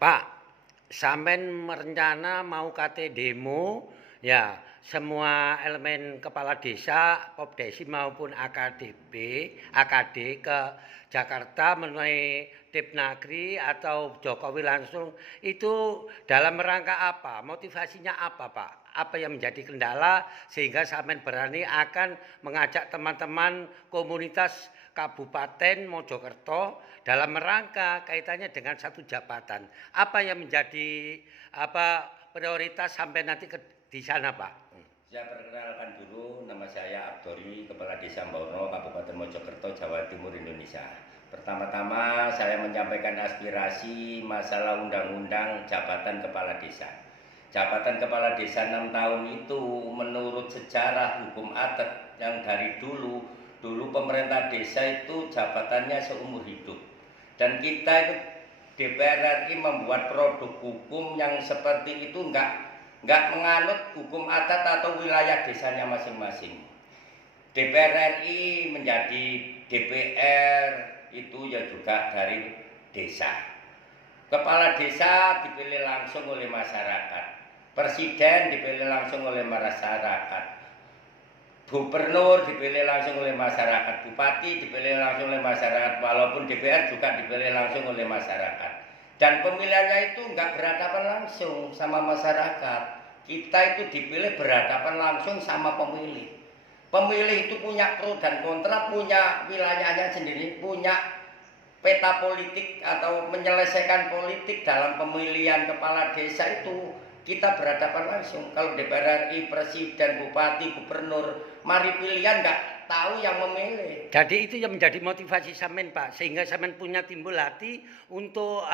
Pak, sampean merencana mau kate demo, ya semua elemen kepala desa, Popdesi maupun AKD ke Jakarta menuai Depnagri atau Jokowi langsung itu dalam rangka apa? Motivasinya apa, Pak? Apa yang menjadi kendala sehingga sampean berani akan mengajak teman-teman komunitas Kabupaten Mojokerto dalam rangka kaitannya dengan satu jabatan. Apa yang menjadi prioritas sampai nanti di sana, Pak? Saya perkenalkan dulu, nama saya Abdori, Kepala Desa Mbono, Kabupaten Mojokerto, Jawa Timur, Indonesia. Pertama-tama saya menyampaikan aspirasi masalah undang-undang jabatan kepala desa. Jabatan kepala desa 6 tahun itu menurut sejarah hukum adat yang dari dulu pemerintah desa itu jabatannya seumur hidup. Dan kita itu DPR RI membuat produk hukum yang seperti itu enggak menganut hukum adat atau wilayah desanya masing-masing. DPR RI menjadi DPR itu ya juga dari desa. Kepala desa dipilih langsung oleh masyarakat. Presiden dipilih langsung oleh masyarakat. Gubernur dipilih langsung oleh masyarakat. Bupati dipilih langsung oleh masyarakat. Walaupun DPR juga dipilih langsung oleh masyarakat. Dan pemilihannya itu enggak berhadapan langsung sama masyarakat. Kita itu dipilih berhadapan langsung sama pemilih. Pemilih itu punya pro dan kontra, punya wilayahnya sendiri, punya peta politik atau menyelesaikan politik dalam pemilihan kepala desa itu kita berhadapan langsung. Kalau DPR RI, presiden, bupati, gubernur, mari pilihan nggak tahu yang memilih. Jadi itu yang menjadi motivasi sampean, Pak, sehingga sampean punya timbul hati untuk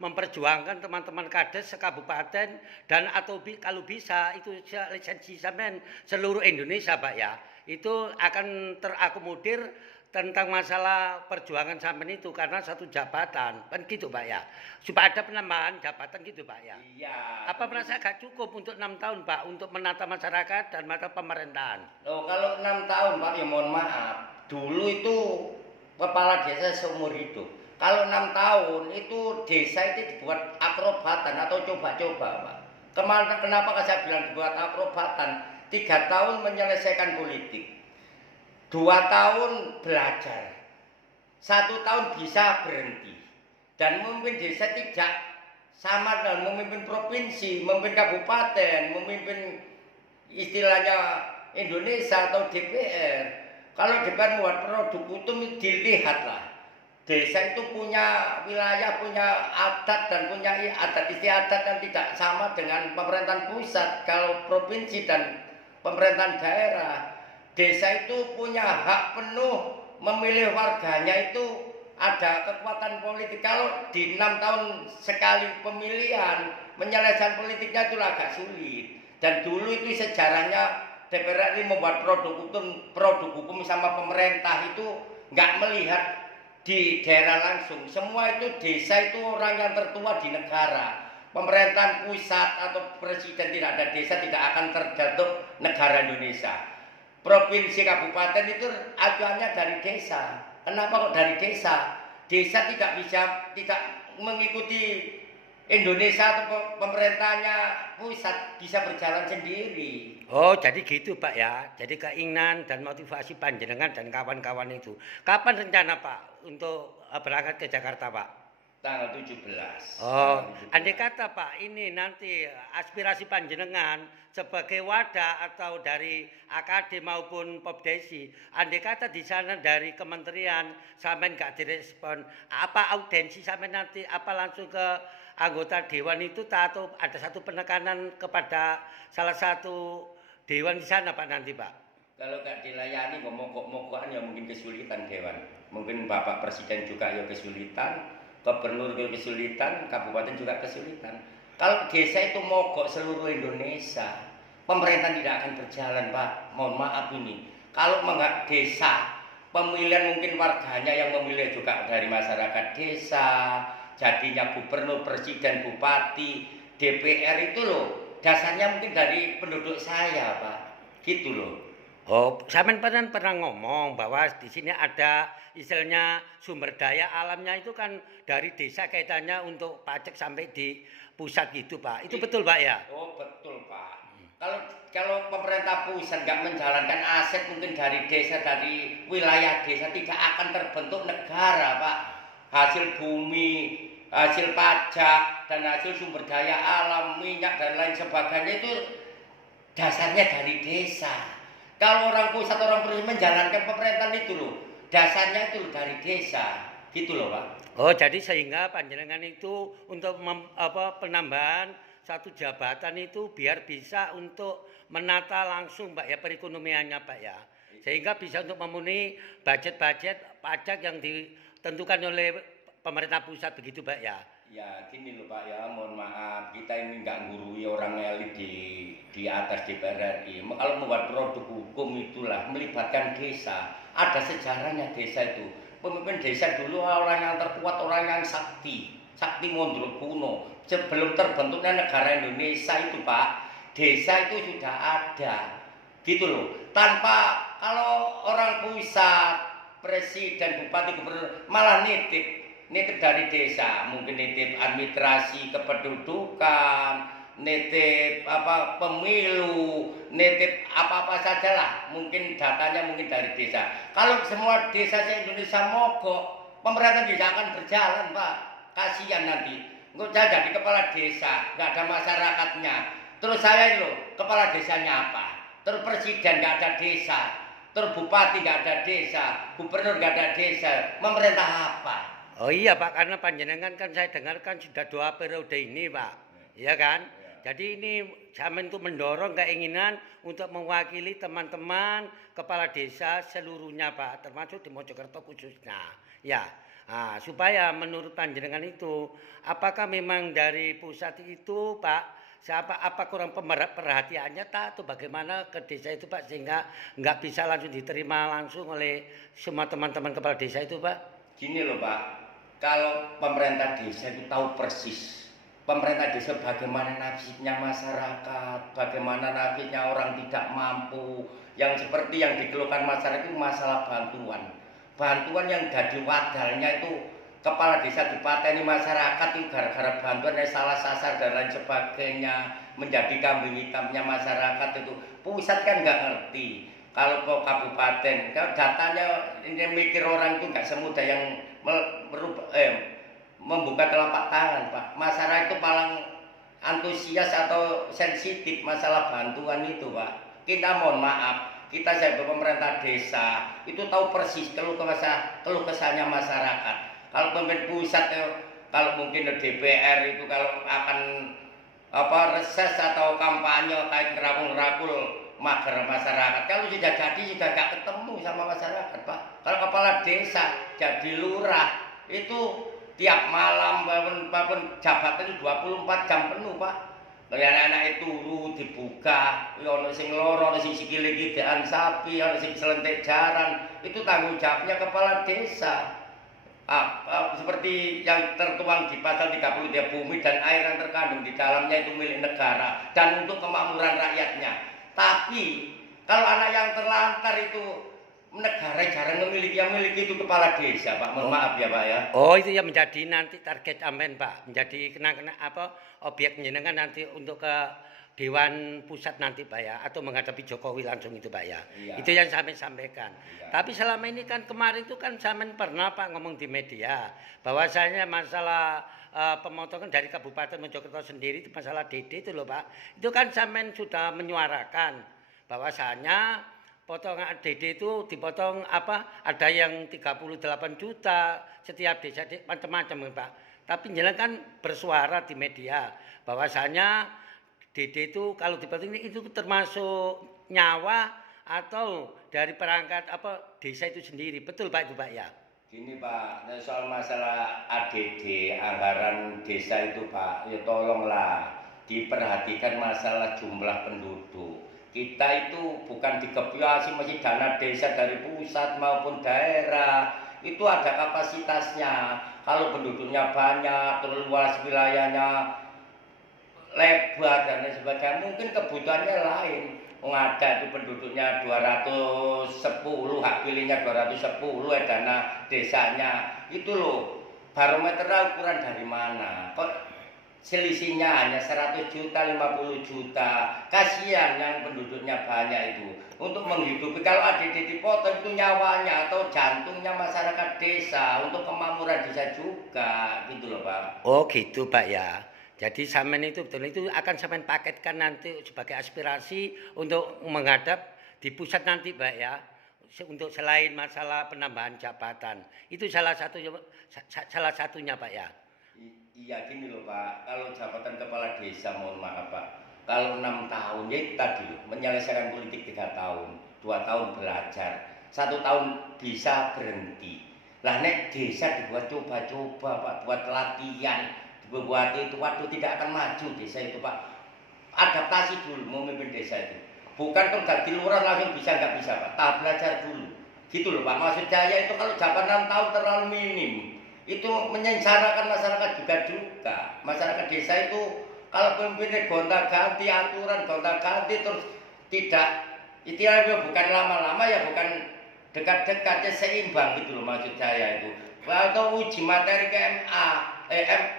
memperjuangkan teman-teman kades sekabupaten dan atau kalau bisa itu lisensi sampean seluruh Indonesia, Pak ya. Itu akan terakomodir tentang masalah perjuangan sampean itu karena satu jabatan kan gitu, Pak ya, supaya ada penambahan jabatan gitu, Pak ya. Iya. Apa merasa agak cukup untuk 6 tahun, Pak, untuk menata masyarakat dan mata pemerintahan? Loh, kalau 6 tahun, Pak, ya mohon maaf, dulu itu kepala desa seumur hidup. Kalau 6 tahun itu desa itu dibuat akrobatan atau coba-coba, Pak. Kenapa saya bilang dibuat akrobatan? 3 tahun menyelesaikan politik, 2 tahun belajar, 1 tahun bisa berhenti. Dan memimpin desa tidak sama dengan memimpin provinsi, memimpin kabupaten, memimpin istilahnya Indonesia atau DPR. Kalau DPR membuat produk hukum dilihatlah. Desa itu punya wilayah, punya adat dan punya adat istiadat yang tidak sama dengan pemerintahan pusat. Kalau provinsi dan pemerintahan daerah, desa itu punya hak penuh memilih warganya itu ada kekuatan politik. Kalau di 6 tahun sekali pemilihan menyelesaikan politiknya itu agak sulit. Dan dulu itu sejarahnya DPR RI membuat produk hukum sama pemerintah itu nggak melihat di daerah langsung. Semua itu desa itu orang yang tertua di negara. Pemerintahan pusat atau presiden tidak ada desa tidak akan terbentuk negara Indonesia. Provinsi kabupaten itu acuannya dari desa. Kenapa kok dari desa? Desa tidak mengikuti Indonesia atau pemerintahnya pusat, bisa berjalan sendiri. Oh, jadi gitu, Pak ya. Jadi keinginan dan motivasi panjenengan dan kawan-kawan itu. Kapan rencana, Pak, untuk berangkat ke Jakarta, Pak? Tanggal 17. Oh, andai kata, Pak, ini nanti aspirasi panjenengan sebagai wadah atau dari AKD maupun Popdesi, andai kata di sana dari kementerian sampai nggak direspon, apa audensi sampai nanti apa langsung ke anggota dewan itu atau ada satu penekanan kepada salah satu dewan di sana, Pak, nanti, Pak? Kalau nggak dilayani mogok-mogokan ya mungkin kesulitan dewan. Mungkin Bapak Presiden juga ya kesulitan, gubernur juga kesulitan, kabupaten juga kesulitan. Kalau desa itu mogok seluruh Indonesia, pemerintah tidak akan berjalan, Pak. Mohon maaf ini. Kalau menggak desa, pemilihan mungkin warganya yang memilih juga dari masyarakat desa, jadinya gubernur, presiden, bupati, DPR itu loh, dasarnya mungkin dari penduduk saya, Pak. Gitu loh. Oh, sampean pernah ngomong bahwa di sini ada istilahnya sumber daya alamnya itu kan dari desa kaitannya untuk pajak sampai di pusat gitu, Pak. Itu betul, Pak ya? Oh betul Pak. Kalau pemerintah pusat nggak menjalankan aset mungkin dari desa, dari wilayah desa tidak akan terbentuk negara Pak. Hasil bumi, hasil pajak, dan hasil sumber daya alam, minyak dan lain sebagainya itu dasarnya dari desa. Kalau orang pusat menjalankan pemerintahan itu loh, dasarnya itu loh dari desa, gitu loh Pak. Oh, jadi sehingga panjenengan itu untuk penambahan satu jabatan itu biar bisa untuk menata langsung Pak ya perekonomiannya Pak ya. Sehingga bisa untuk memenuhi budget-budget pajak yang ditentukan oleh pemerintah pusat begitu Pak ya. Ya gini loh Pak ya, mohon maaf kita ini nggak gurui orang elit di atas DPR RI. Kalau membuat produk hukum itulah melibatkan desa, ada sejarahnya desa itu. Pemimpin desa dulu orang yang terkuat, orang yang sakti mondro kuno. Sebelum terbentuknya negara Indonesia itu Pak, desa itu sudah ada, gitu loh. Tanpa kalau orang pusat, presiden, bupati, gubernur malah nitip dari desa, mungkin nitip administrasi kependudukan, nitip pemilu, nitip apa-apa sajalah, mungkin datanya mungkin dari desa. Kalau semua desa se-Indonesia mogok, pemerintahan tidak akan berjalan, Pak. Kasihan nanti. Nggak saya jadi kepala desa, nggak ada masyarakatnya. Terus saya loh, kepala desanya apa? Terus presiden nggak ada desa, terus bupati nggak ada desa, gubernur nggak ada desa, memerintah apa? Oh iya Pak, karena panjenengan kan saya dengarkan sudah 2 periode ini Pak, iya kan? Jadi ini zaman itu mendorong keinginan untuk mewakili teman-teman kepala desa seluruhnya Pak, termasuk di Mojokerto khususnya. Ya, nah, supaya menurut panjenengan itu, apakah memang dari pusat itu Pak, apa kurang perhatiannya tak atau bagaimana ke desa itu Pak sehingga nggak bisa langsung diterima langsung oleh semua teman-teman kepala desa itu Pak? Gini loh Pak, kalau pemerintah desa itu tahu persis pemerintah desa bagaimana nasibnya masyarakat, bagaimana nasibnya orang tidak mampu, yang seperti yang dikeluhkan masyarakat itu masalah bantuan yang jadi wadalnya itu kepala desa dipateni masyarakat itu gara-gara bantuan yang salah sasar dan lain sebagainya, menjadi kambing hitamnya masyarakat itu. Pusat kan nggak ngerti. Kalau ke kabupaten, kalau datanya ini mikir orang itu nggak semudah yang membuka telapak tangan, Pak. Masyarakat itu paling antusias atau sensitif masalah bantuan itu, Pak. Kita mohon maaf, kita sebagai pemerintah desa itu tahu persis keluh kesahnya masyarakat. Kalau pemimpin pusat, kalau mungkin DPR itu kalau akan reses atau kampanye kayak ngerangkul mager masyarakat, kalau sudah jadi sudah gak ketemu sama masyarakat Pak. Kalau kepala desa jadi lurah itu tiap malam walaupun jabatan itu 24 jam penuh Pak. Kalau anak-anak itu turu dibuka, ono sing loro, ono sing sikile gidekan sapi, ono sing selentik jaran, itu tanggung jawabnya kepala desa. Seperti yang tertuang di pasal 33, bumi dan air yang terkandung di dalamnya itu milik negara dan untuk kemakmuran rakyatnya. Tapi kalau anak yang terlantar itu negara jarang memiliki, yang memiliki itu kepala desa Pak. Mohon maaf ya Pak ya. Oh itu yang menjadi nanti target amen Pak, menjadi kena objek jenengan nanti untuk ke Dewan Pusat nanti Pak ya, atau menghadapi Jokowi langsung itu Pak ya. Iya. Itu yang saya sampaikan. Iya. Tapi selama ini kan kemarin itu kan saya pernah Pak ngomong di media bahwasanya masalah pemotongan dari Kabupaten Mojokerto sendiri itu masalah DD itu loh Pak. Itu kan sampean sudah menyuarakan bahwasanya potongan DD itu dipotong ada yang 38 juta setiap desa macam-macam Pak. Tapi jelas kan bersuara di media bahwasanya DD itu kalau dipotong itu termasuk nyawa atau dari perangkat desa itu sendiri. Betul Pak itu Pak ya? Gini Pak, soal masalah ADD, anggaran desa itu Pak, ya tolonglah diperhatikan masalah jumlah penduduk. Kita itu bukan dikepiasi masih dana desa dari pusat maupun daerah. Itu ada kapasitasnya. Kalau penduduknya banyak, terus luas wilayahnya lebar dan lain sebagainya, mungkin kebutuhannya lain. Wong ada itu penduduknya 210, hak pilihnya 210, dana desanya. Itu loh, barometernya ukuran dari mana? Kok selisihnya hanya 100 juta, 50 juta. Kasihan yang penduduknya banyak itu. Untuk menghidupi, kalau ADD dipotong itu nyawanya atau jantungnya masyarakat desa. Untuk kemakmuran desa juga, gitu loh Pak. Oh gitu Pak ya. Jadi sampean itu betul itu akan sampean paketkan nanti sebagai aspirasi untuk menghadap di pusat nanti Pak ya. Untuk selain masalah penambahan jabatan. Itu salah satunya Pak ya. Iya gini loh Pak, kalau jabatan kepala desa mohon maaf Pak, kalau 6 tahun ya itu tadi loh, menyelesaikan politik 3 tahun, 2 tahun belajar, 1 tahun bisa berhenti. Lah nek desa dibuat coba-coba Pak, buat latihan, dibuat itu, waktu tidak akan maju desa itu Pak. Adaptasi dulu memimpin desa itu. Bukan tuh gak di lurah langsung bisa nggak bisa Pak, tahap belajar dulu. Gitu loh Pak, maksud saya itu kalau jabatan 6 tahun terlalu minim. Itu menyengsarakan masyarakat juga. Masyarakat desa itu kalau pemimpinnya gonta-ganti aturan, gonta-ganti terus tidak istilahnya bukan lama-lama ya bukan dekat-dekat ya seimbang gitu loh maksud saya itu. Atau uji materi ke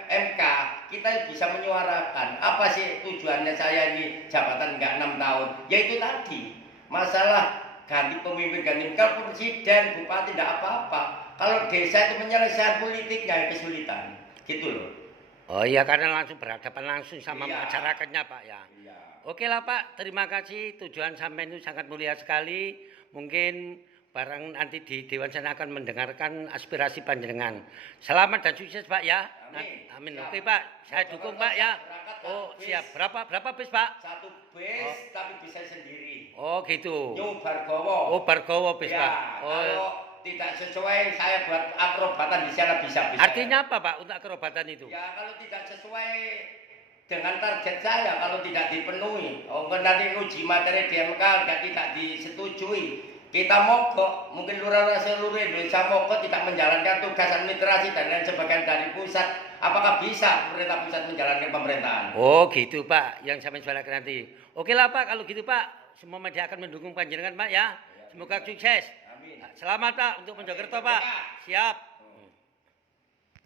MK kita bisa menyuarakan apa sih tujuannya saya ini jabatan enggak 6 tahun. Yaitu tadi masalah ganti pemimpin, ganti kalau presiden, bupati tidak apa-apa. Kalau desa itu menyelesaikan politiknya kesulitan, gitu loh. Oh iya karena langsung berhadapan langsung sama Iya. masyarakatnya Pak ya. Iya. Oke lah Pak, terima kasih. Tujuan sampean itu sangat mulia sekali. Mungkin barang nanti di Dewan sana akan mendengarkan aspirasi panjenengan. Selamat dan sukses Pak ya. Amin. Amin. Siap. Oke Pak, saya dukung Pak ya. Berangkat Oh bis. siap. Berapa bis Pak? 1 bis tapi bisa sendiri. Oh gitu. New Bargowo. Oh Bargowo bis Ya, Pak. Oh. kalau tidak sesuai saya buat akrobatan di sana bisa. Artinya apa Pak untuk akrobatan itu? Ya kalau tidak sesuai dengan target saya, kalau tidak dipenuhi, nanti uji materi DMK tidak disetujui, kita mogok, mungkin lurah seluruh Indonesia mogok tidak menjalankan tugas administrasi dan lain sebagainya dari pusat, apakah bisa pemerintah pusat menjalankan pemerintahan? Oh gitu Pak, yang sampai suarakan nanti. Oke lah Pak, kalau gitu Pak, semua media akan mendukung panjenengan Pak ya. Semoga sukses. Amin. Selamat Pak untuk Mojokerto Pak. Siap.